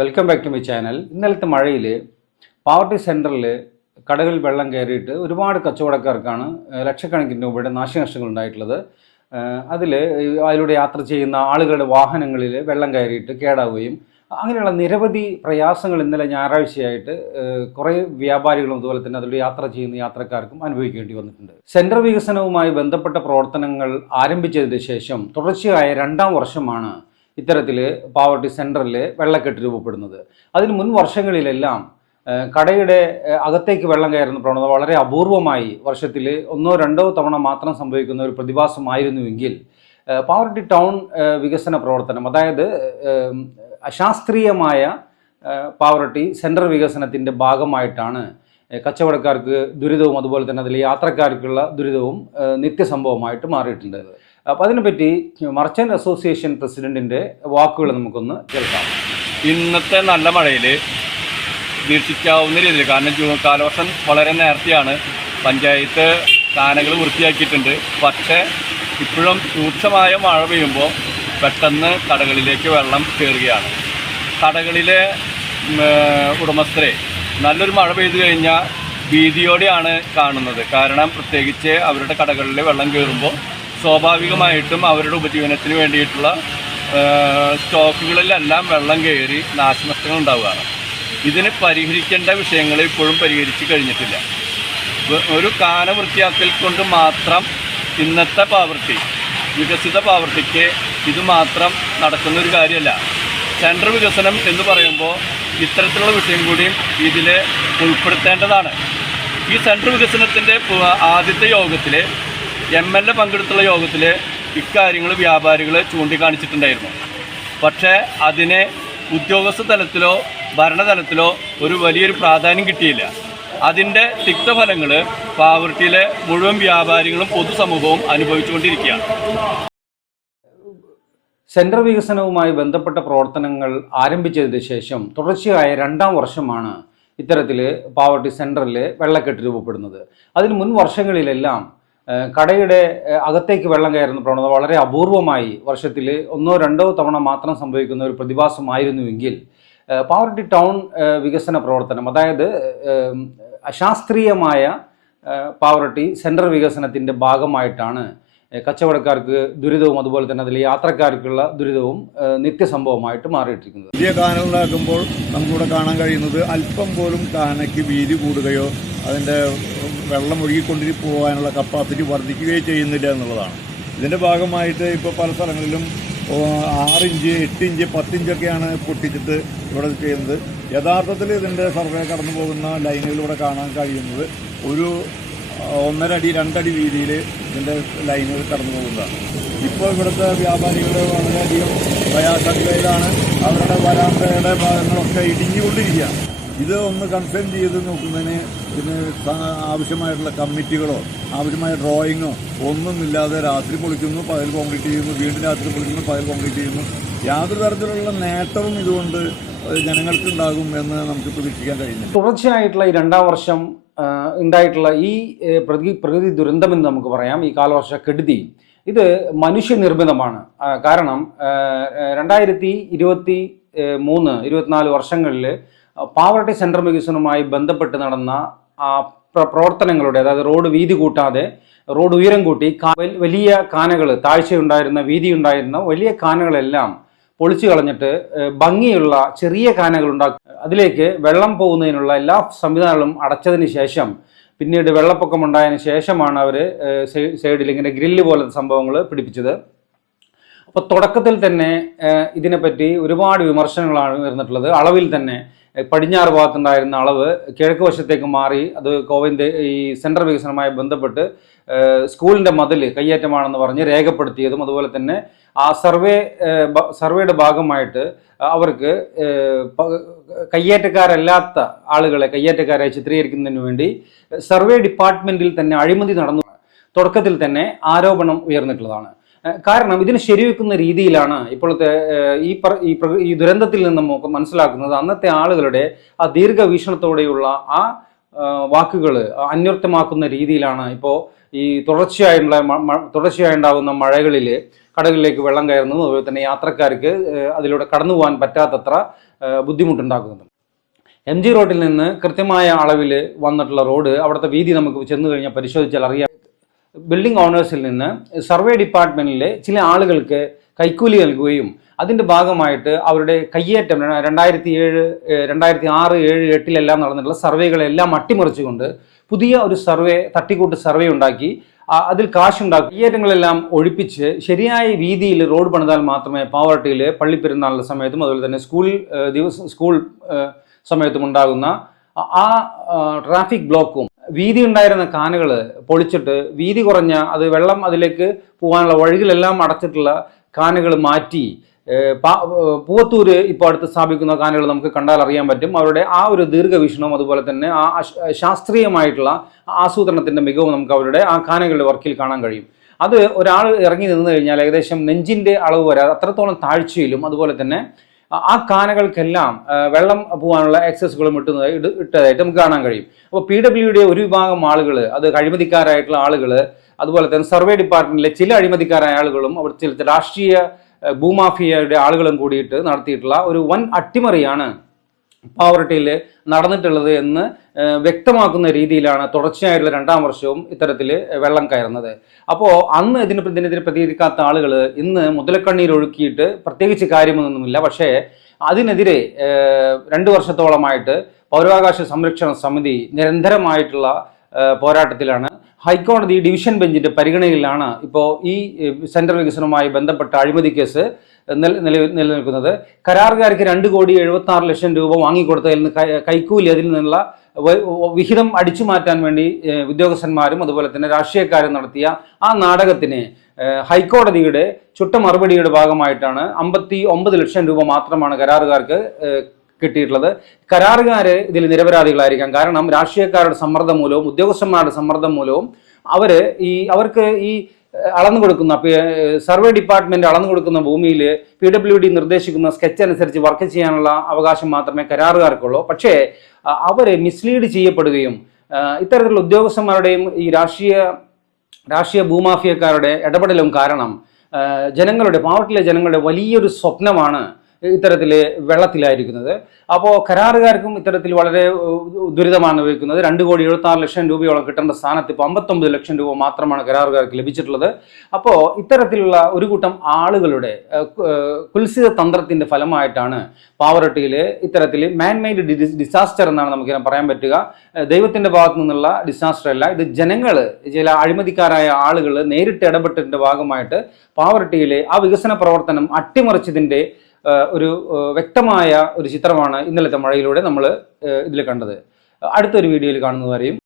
Welcome back to my channel. ഇന്നലത്തെ മഴയിൽ പാവർട്ടി സെൻറ്ററിൽ കടകളിൽ വെള്ളം കയറിയിട്ട് ഒരുപാട് കച്ചവടക്കാർക്കാണ് ലക്ഷക്കണക്കിന് രൂപയുടെ നാശനഷ്ടങ്ങൾ ഉണ്ടായിട്ടുള്ളത്. അതിലൂടെ യാത്ര ചെയ്യുന്ന ആളുകളുടെ വാഹനങ്ങളിൽ വെള്ളം കയറിയിട്ട് കേടാവുകയും അങ്ങനെയുള്ള നിരവധി പ്രയാസങ്ങൾ ഇന്നലെ ഞായറാഴ്ചയായിട്ട് കുറേ വ്യാപാരികളും അതുപോലെ തന്നെ അതിലൂടെ യാത്ര ചെയ്യുന്ന യാത്രക്കാർക്കും അനുഭവിക്കേണ്ടി വന്നിട്ടുണ്ട്. സെൻറ്റർ വികസനവുമായി ബന്ധപ്പെട്ട പ്രവർത്തനങ്ങൾ ആരംഭിച്ചതിന് ശേഷം തുടർച്ചയായ 2ാം വർഷമാണ് ഇത്തരത്തിൽ പാവർട്ടി സെൻറ്ററിൽ വെള്ളക്കെട്ട് രൂപപ്പെടുന്നത്. അതിന് മുൻ വർഷങ്ങളിലെല്ലാം കടയുടെ അകത്തേക്ക് വെള്ളം കയറുന്ന പ്രവണത വളരെ അപൂർവമായി വർഷത്തിൽ 1-2 തവണ മാത്രം സംഭവിക്കുന്ന ഒരു പ്രതിഭാസമായിരുന്നുവെങ്കിൽ പാവർട്ടി ടൗൺ വികസന പ്രവർത്തനം, അതായത് അശാസ്ത്രീയമായ പാവർട്ടി സെൻറ്റർ വികസനത്തിൻ്റെ ഭാഗമായിട്ടാണ് കച്ചവടക്കാർക്ക് ദുരിതവും അതുപോലെ തന്നെ അതിൽ യാത്രക്കാർക്കുള്ള ദുരിതവും നിത്യസംഭവമായിട്ട് മാറിയിട്ടുണ്ട്. അപ്പോൾ അതിനെപ്പറ്റി മർച്ചൻ്റ് അസോസിയേഷൻ പ്രസിഡന്റിൻ്റെ വാക്കുകൾ നമുക്കൊന്ന് കേൾക്കാം. ഇന്നത്തെ നല്ല മഴയിൽ വീക്ഷിക്കാവുന്ന രീതിയിൽ, കാരണം ജൂൺ കാലവർഷം വളരെ നേരത്തെയാണ് പഞ്ചായത്ത് കാനകൾ വൃത്തിയാക്കിയിട്ടുണ്ട്. പക്ഷേ ഇപ്പോഴും രൂക്ഷമായ മഴ പെയ്യുമ്പോൾ പെട്ടെന്ന് കടകളിലേക്ക് വെള്ളം കയറുകയാണ്. കടകളിലെ ഉടമസ്ഥരെ നല്ലൊരു മഴ പെയ്തു കഴിഞ്ഞാൽ ഭീതിയോടെയാണ് കാണുന്നത്. കാരണം പ്രത്യേകിച്ച് അവരുടെ കടകളിൽ വെള്ളം കയറുമ്പോൾ സ്വാഭാവികമായിട്ടും അവരുടെ ഉപജീവനത്തിന് വേണ്ടിയിട്ടുള്ള സ്റ്റോക്കുകളിലെല്ലാം വെള്ളം കയറി നാശനഷ്ടങ്ങൾ ഉണ്ടാവുകയാണ്. ഇതിന് പരിഹരിക്കേണ്ട വിഷയങ്ങൾ ഇപ്പോഴും പരിഹരിച്ച് കഴിഞ്ഞിട്ടില്ല. ഒരു കാന വൃത്തിയാക്കൽ കൊണ്ട് മാത്രം ഇന്നത്തെ പാവർട്ടി, വികസിത പാവർട്ടിക്ക് ഇത് മാത്രം നടക്കുന്ന ഒരു കാര്യമല്ല. സെൻട്രൽ വികസനം എന്ന് പറയുമ്പോൾ ഇത്തരത്തിലുള്ള വിഷയം കൂടിയും ഇതിൽ ഉൾപ്പെടുത്തേണ്ടതാണ്. ഈ സെൻട്രൽ വികസനത്തിൻ്റെ ആദ്യത്തെ യോഗത്തിൽ MLA പങ്കെടുത്തുള്ള യോഗത്തിൽ ഇക്കാര്യങ്ങൾ വ്യാപാരികൾ ചൂണ്ടിക്കാണിച്ചിട്ടുണ്ടായിരുന്നു. പക്ഷേ അതിന് ഉദ്യോഗസ്ഥ തലത്തിലോ ഭരണതലത്തിലോ ഒരു വലിയൊരു പ്രാധാന്യം കിട്ടിയില്ല. അതിൻ്റെ തിക്തഫലങ്ങൾ പാവർട്ടിയിലെ മുഴുവൻ വ്യാപാരികളും പൊതുസമൂഹവും അനുഭവിച്ചുകൊണ്ടിരിക്കുകയാണ്. സെൻറ്റർ വികസനവുമായി ബന്ധപ്പെട്ട പ്രവർത്തനങ്ങൾ ആരംഭിച്ചതിന് ശേഷം തുടർച്ചയായ 2ാം വർഷമാണ് ഇത്തരത്തിൽ പാവർട്ടി സെൻറ്ററിൽ വെള്ളക്കെട്ട് രൂപപ്പെടുന്നത്. അതിന് മുൻ വർഷങ്ങളിലെല്ലാം കടയുടെ അകത്തേക്ക് വെള്ളം കയറുന്ന പ്രവണത വളരെ അപൂർവമായി വർഷത്തിൽ 1-2 തവണ മാത്രം സംഭവിക്കുന്ന ഒരു പ്രതിഭാസമായിരുന്നുവെങ്കിൽ പാവർട്ടി ടൗൺ വികസന പ്രവർത്തനം, അതായത് അശാസ്ത്രീയമായ പാവർട്ടി സെൻറ്റർ വികസനത്തിൻ്റെ ഭാഗമായിട്ടാണ് കച്ചവടക്കാർക്ക് ദുരിതവും അതുപോലെ തന്നെ അതിൽ യാത്രക്കാർക്കുള്ള ദുരിതവും നിത്യസംഭവമായിട്ട് മാറിയിട്ടിരിക്കുന്നത്. പുതിയ കാന ഉണ്ടാക്കുമ്പോൾ നമുക്കിവിടെ കാണാൻ കഴിയുന്നത് അല്പം പോലും കാനയ്ക്ക് വീതി കൂടുകയോ അതിൻ്റെ വെള്ളം ഒഴുകിക്കൊണ്ടിരി പോകാനുള്ള കപ്പാസിറ്റി വർദ്ധിക്കുകയോ ചെയ്യുന്നില്ല എന്നുള്ളതാണ്. ഇതിൻ്റെ ഭാഗമായിട്ട് ഇപ്പോൾ പല സ്ഥലങ്ങളിലും 6 ഇഞ്ച്, 8 ഇഞ്ച്, 10 ഇഞ്ചൊക്കെയാണ് പൊട്ടിച്ചിട്ട് ഇവിടെ ചെയ്യുന്നത്. യഥാർത്ഥത്തിൽ ഇതിൻ്റെ സർവേ കടന്നു പോകുന്ന ലൈനുകളിലൂടെ കാണാൻ കഴിയുന്നത് ഒരു 1.5 അടി 2 അടി വീതിയിൽ ഇതിൻ്റെ ലൈനുകൾ കടന്നു പോകുന്നതാണ്. ഇപ്പോൾ ഇവിടുത്തെ വ്യാപാരികൾ വളരെയധികം പ്രയാസങ്ങളിലാണ്. അവരുടെ വരാന്തയുടെ ഭാഗങ്ങളൊക്കെ ഇടിഞ്ഞുകൊണ്ടിരിക്കുകയാണ്. ഇത് ഒന്ന് കൺഫേം ചെയ്ത് നോക്കുന്നതിന് ഇതിന് ആവശ്യമായിട്ടുള്ള കമ്മിറ്റികളോ ആവശ്യമായ ഡ്രോയിങ്ങോ ഒന്നുമില്ലാതെ രാത്രി പൊളിക്കുന്നു, പകൽ കോൺക്രീറ്റ് ചെയ്യുന്നു, വീണ്ടും രാത്രി പൊളിക്കുന്നു, പകൽ കോൺക്രീറ്റ് ചെയ്യുന്നു. യാതൊരു തരത്തിലുള്ള നേട്ടവും ഇതുകൊണ്ട് ജനങ്ങൾക്കുണ്ടാകും എന്ന് നമുക്ക് പ്രതീക്ഷിക്കാൻ കഴിയുന്നില്ല. തുടർച്ചയായിട്ടുള്ള ഈ 2ാം വർഷം ഉണ്ടായിട്ടുള്ള ഈ പ്രകൃതി ദുരന്തമെന്ന് നമുക്ക് പറയാം. ഈ കാലവർഷ കെടുതി ഇത് മനുഷ്യനിർമ്മിതമാണ്. കാരണം 2023-24 വർഷങ്ങളിൽ പാവർട്ടി സെൻറ്റർ വികസനവുമായി ബന്ധപ്പെട്ട് നടന്ന പ്രവർത്തനങ്ങളുടെ, അതായത് റോഡ് വീതി കൂട്ടാതെ റോഡ് ഉയരം കൂട്ടി വലിയ കാനകൾ, താഴ്ചയുണ്ടായിരുന്ന വീതി ഉണ്ടായിരുന്ന വലിയ കാനകളെല്ലാം പൊളിച്ചു കളഞ്ഞിട്ട് ഭംഗിയുള്ള ചെറിയ കാനകൾ ഉണ്ടാക്കി അതിലേക്ക് വെള്ളം പോകുന്നതിനുള്ള എല്ലാ സംവിധാനങ്ങളും അടച്ചതിന് ശേഷം പിന്നീട് വെള്ളപ്പൊക്കം ഉണ്ടായതിനു ശേഷമാണ് അവർ സൈഡിൽ ഇങ്ങനെ ഗ്രില്ല് പോലത്തെ സംഭവങ്ങൾ പിടിപ്പിച്ചത്. അപ്പോൾ തുടക്കത്തിൽ തന്നെ ഇതിനെപ്പറ്റി ഒരുപാട് വിമർശനങ്ങളാണ് ഉയർന്നിട്ടുള്ളത്. അളവിൽ തന്നെ പടിഞ്ഞാറ് ഭാഗത്തുണ്ടായിരുന്ന അളവ് കിഴക്ക് വശത്തേക്ക് മാറി, അത് കോവിൻ്റെ ഈ സെൻട്രൽ വികസനവുമായി ബന്ധപ്പെട്ട് സ്കൂളിൻ്റെ മതിൽ കയ്യേറ്റമാണെന്ന് പറഞ്ഞ് രേഖപ്പെടുത്തിയതും അതുപോലെ തന്നെ ആ സർവേയുടെ ഭാഗമായിട്ട് അവർക്ക് കയ്യേറ്റക്കാരല്ലാത്ത ആളുകളെ കയ്യേറ്റക്കാരായി ചിത്രീകരിക്കുന്നതിന് വേണ്ടി സർവേ ഡിപ്പാർട്ട്മെൻറ്റിൽ തന്നെ അഴിമതി നടന്നു തുടക്കത്തിൽ തന്നെ ആരോപണം ഉയർന്നിട്ടുള്ളതാണ്. കാരണം ഇതിന് ശരിവെക്കുന്ന രീതിയിലാണ് ഇപ്പോഴത്തെ ഈ ദുരന്തത്തിൽ നിന്ന് നമുക്ക് മനസ്സിലാക്കുന്നത്. അന്നത്തെ ആളുകളുടെ ആ ദീർഘവീക്ഷണത്തോടെയുള്ള ആ വാക്കുകൾ അന്വർത്ഥമാക്കുന്ന രീതിയിലാണ് ഇപ്പോൾ ഈ തുടർച്ചയായി ഉണ്ടാകുന്ന മഴകളിൽ കടകളിലേക്ക് വെള്ളം കയറുന്നതും അതുപോലെ തന്നെ യാത്രക്കാർക്ക് അതിലൂടെ കടന്നു പോകാൻ പറ്റാത്തത്ര ബുദ്ധിമുട്ടുണ്ടാകുന്നുണ്ട്. MG റോഡിൽ നിന്ന് കൃത്യമായ അളവിൽ വന്നിട്ടുള്ള റോഡ് അവിടുത്തെ വീതി നമുക്ക് ചെന്ന് കഴിഞ്ഞാൽ പരിശോധിച്ചാൽ അറിയാം. ബിൽഡിംഗ് ഓണേഴ്സിൽ നിന്ന് സർവേ ഡിപ്പാർട്ട്മെൻറ്റിലെ ചില ആളുകൾക്ക് കൈക്കൂലി നൽകുകയും അതിൻ്റെ ഭാഗമായിട്ട് അവരുടെ കയ്യേറ്റം 2007, 2006, 2007, 2008 നടന്നിട്ടുള്ള സർവേകളെല്ലാം അട്ടിമറിച്ചുകൊണ്ട് പുതിയ ഒരു തട്ടിക്കൂട്ട് സർവേ ഉണ്ടാക്കി അതിൽ കാശുണ്ടാക്കി കയ്യേറ്റങ്ങളെല്ലാം ഒഴിപ്പിച്ച് ശരിയായ രീതിയിൽ റോഡ് പണിതാൽ മാത്രമേ പാവർട്ടിയിൽ പള്ളിപ്പെരുന്നാളിൻ്റെ സമയത്തും അതുപോലെ തന്നെ സ്കൂൾ സമയത്തും ഉണ്ടാകുന്ന ആ ട്രാഫിക് ബ്ലോക്കും വീതി ഉണ്ടായിരുന്ന കാനകൾ പൊളിച്ചിട്ട് വീതി കുറഞ്ഞ വെള്ളം അതിലേക്ക് പോകാനുള്ള വഴികളെല്ലാം അടച്ചിട്ടുള്ള കാനകൾ മാറ്റി പൂവത്തൂര് ഇപ്പോൾ അടുത്ത് സ്ഥാപിക്കുന്ന കാനകൾ നമുക്ക് കണ്ടാൽ അറിയാൻ പറ്റും. അവരുടെ ആ ഒരു ദീർഘവീക്ഷണവും അതുപോലെ തന്നെ ആ ശാസ്ത്രീയമായിട്ടുള്ള ആസൂത്രണത്തിൻ്റെ മികവും നമുക്ക് അവരുടെ ആ കാനകളുടെ വർക്കിൽ കാണാൻ കഴിയും. അത് ഒരാൾ ഇറങ്ങി നിന്ന് കഴിഞ്ഞാൽ ഏകദേശം നെഞ്ചിൻ്റെ അളവ് വരെ അത്രത്തോളം താഴ്ചയിലും അതുപോലെ തന്നെ ആ കാനകൾക്കെല്ലാം വെള്ളം പോകാനുള്ള ആക്സസുകളും ഇട്ടതായിട്ട് നമുക്ക് കാണാൻ കഴിയും. അപ്പോൾ PWD ഒരു വിഭാഗം ആളുകൾ, അത് അഴിമതിക്കാരായിട്ടുള്ള ആളുകൾ, അതുപോലെ തന്നെ സർവേ ഡിപ്പാർട്ട്മെന്റിലെ ചില അഴിമതിക്കാരായ ആളുകളും അവർ ചില രാഷ്ട്രീയ ഭൂമാഫിയയുടെ ആളുകളും കൂടിയിട്ട് നടത്തിയിട്ടുള്ള ഒരു വൻ അട്ടിമറിയാണ് പാവർട്ടിയിൽ നടന്നിട്ടുള്ളത് എന്ന് വ്യക്തമാക്കുന്ന രീതിയിലാണ് തുടർച്ചയായിട്ടുള്ള 2ാം വർഷവും ഇത്തരത്തിൽ വെള്ളം കയറുന്നത്. അപ്പോൾ അന്ന് ഇതിനെതിരെ പ്രതികരിക്കാത്ത ആളുകൾ ഇന്ന് മുതലക്കണ്ണീരൊഴുക്കിയിട്ട് പ്രത്യേകിച്ച് കാര്യമൊന്നുമില്ല. പക്ഷേ അതിനെതിരെ 2 വർഷത്തോളമായിട്ട് പൗരാവകാശ സംരക്ഷണ സമിതി നിരന്തരമായിട്ടുള്ള പോരാട്ടത്തിലാണ്. ഹൈക്കോടതി ഡിവിഷൻ ബെഞ്ചിന്റെ പരിഗണനയിലാണ് ഇപ്പോൾ ഈ സെൻട്രൽ വികസനവുമായി ബന്ധപ്പെട്ട അഴിമതി കേസ് നിലനിൽക്കുന്നത്. കരാറുകാർക്ക് 2,76,00,000 രൂപ വാങ്ങിക്കൊടുത്തതിൽ നിന്ന് കൈക്കൂലി അതിൽ നിന്നുള്ള വിഹിതം അടിച്ചു മാറ്റാൻ വേണ്ടി ഉദ്യോഗസ്ഥന്മാരും അതുപോലെ തന്നെ രാഷ്ട്രീയക്കാരും നടത്തിയ ആ നാടകത്തിന് ഹൈക്കോടതിയുടെ ചുട്ട മറുപടിയുടെ ഭാഗമായിട്ടാണ് 59 ലക്ഷം രൂപ മാത്രമാണ് കരാറുകാർക്ക് കിട്ടിയിട്ടുള്ളത്. കരാറുകാര് ഇതിൽ നിരപരാധികളായിരിക്കാം. കാരണം രാഷ്ട്രീയക്കാരുടെ സമ്മർദ്ദം മൂലവും ഉദ്യോഗസ്ഥന്മാരുടെ സമ്മർദ്ദം മൂലവും അവർക്ക് ഈ അളന്നു കൊടുക്കുന്ന സർവേ ഡിപ്പാർട്ട്മെന്റ് അളന്നു കൊടുക്കുന്ന ഭൂമിയിൽ PWD നിർദ്ദേശിക്കുന്ന സ്കെച്ച് അനുസരിച്ച് വർക്ക് ചെയ്യാനുള്ള അവകാശം മാത്രമേ കരാറുകാർക്കുള്ളൂ. പക്ഷേ അവര് മിസ്ലീഡ് ചെയ്യപ്പെടുകയും ഇത്തരത്തിലുള്ള ഉദ്യോഗസ്ഥന്മാരുടെയും ഈ രാഷ്ട്രീയ ഭൂമാഫിയക്കാരുടെ ഇടപെടലും കാരണം പാവട്ടിലെ ജനങ്ങളുടെ വലിയൊരു സ്വപ്നമാണ് ഇത്തരത്തിൽ വെള്ളത്തിലായിരിക്കുന്നത്. അപ്പോൾ കരാറുകാർക്കും ഇത്തരത്തിൽ വളരെ ദുരിതമാണ് അനുഭവിക്കുന്നത്. 2,76,00,000 രൂപയോളം കിട്ടേണ്ട സ്ഥാനത്ത് ഇപ്പോൾ 59 ലക്ഷം രൂപ മാത്രമാണ് കരാറുകാർക്ക് ലഭിച്ചിട്ടുള്ളത്. അപ്പോൾ ഇത്തരത്തിലുള്ള ഒരു കൂട്ടം ആളുകളുടെ കുൽസിത തന്ത്രത്തിന്റെ ഫലമായിട്ടാണ് പാവറട്ടിയിൽ ഇത്തരത്തിൽ മാൻമെയ്ഡ് ഡിസാസ്റ്റർ എന്നാണ് നമുക്കിങ്ങനെ പറയാൻ പറ്റുക. ദൈവത്തിന്റെ ഭാഗത്തു നിന്നുള്ള ഡിസാസ്റ്റർ അല്ല, ഇത് ചില അഴിമതിക്കാരായ ആളുകൾ നേരിട്ട് ഇടപെട്ടതിന്റെ ഭാഗമായിട്ട് പാവറട്ടിയിലെ ആ വികസന പ്രവർത്തനം അട്ടിമറിച്ചതിന്റെ ഒരു വ്യക്തമായ ഒരു ചിത്രമാണ് ഇന്നലത്തെ മഴയിലൂടെ നമ്മൾ ഇതിൽ കണ്ടത്. അടുത്തൊരു വീഡിയോയിൽ കാണുന്നതുവരെയും